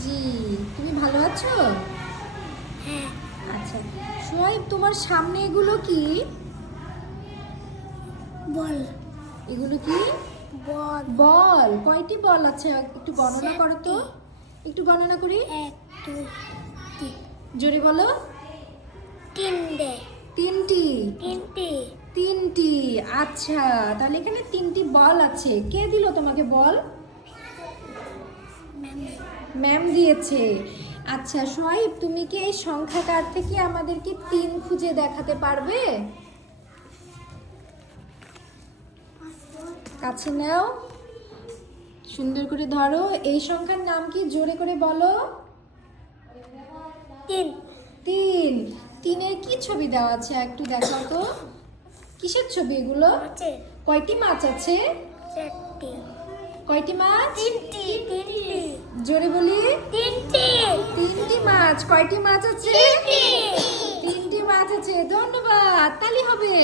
জি। তুমি ভালো আছো? হ্যাঁ। আচ্ছা। সোহাইব, তোমার সামনে এগুলো কি? বল। এগুলো কি? বল। বল। কয়টি বল আছে একটু গণনা করো তো। 7টি। একটু গণনা করি। 1 2 3 জোরে বলো। 3টে। তিনটি। 3টি। তিনটি। আচ্ছা, তাহলে এখানে তিনটি বল আছে। কে দিল তোমাকে বল? ম্যাম দিয়েছে। আচ্ছা সোহাইব, তুমি কি এই সংখ্যা কার্ড থেকে আমাদেরকে 3 খুঁজে দেখাতে পারবে? কাছে নাও, সুন্দর করে ধরো। এই সংখ্যার নাম কি? জোরে করে বলো। 3। 3। 3-এর কি ছবি দেওয়া আছে একটু দেখাও তো। কিসের ছবি এগুলো? মাছের। কয়টি মাছ আছে? 4টি। কয়টি মাছ? 3টি। জোরে বলি। 3টি। 3টি মাছ। কয়টি মাছ আছে? 3টি। 3টি মাছ আছে। ধন্যবাদ, তালি হবে।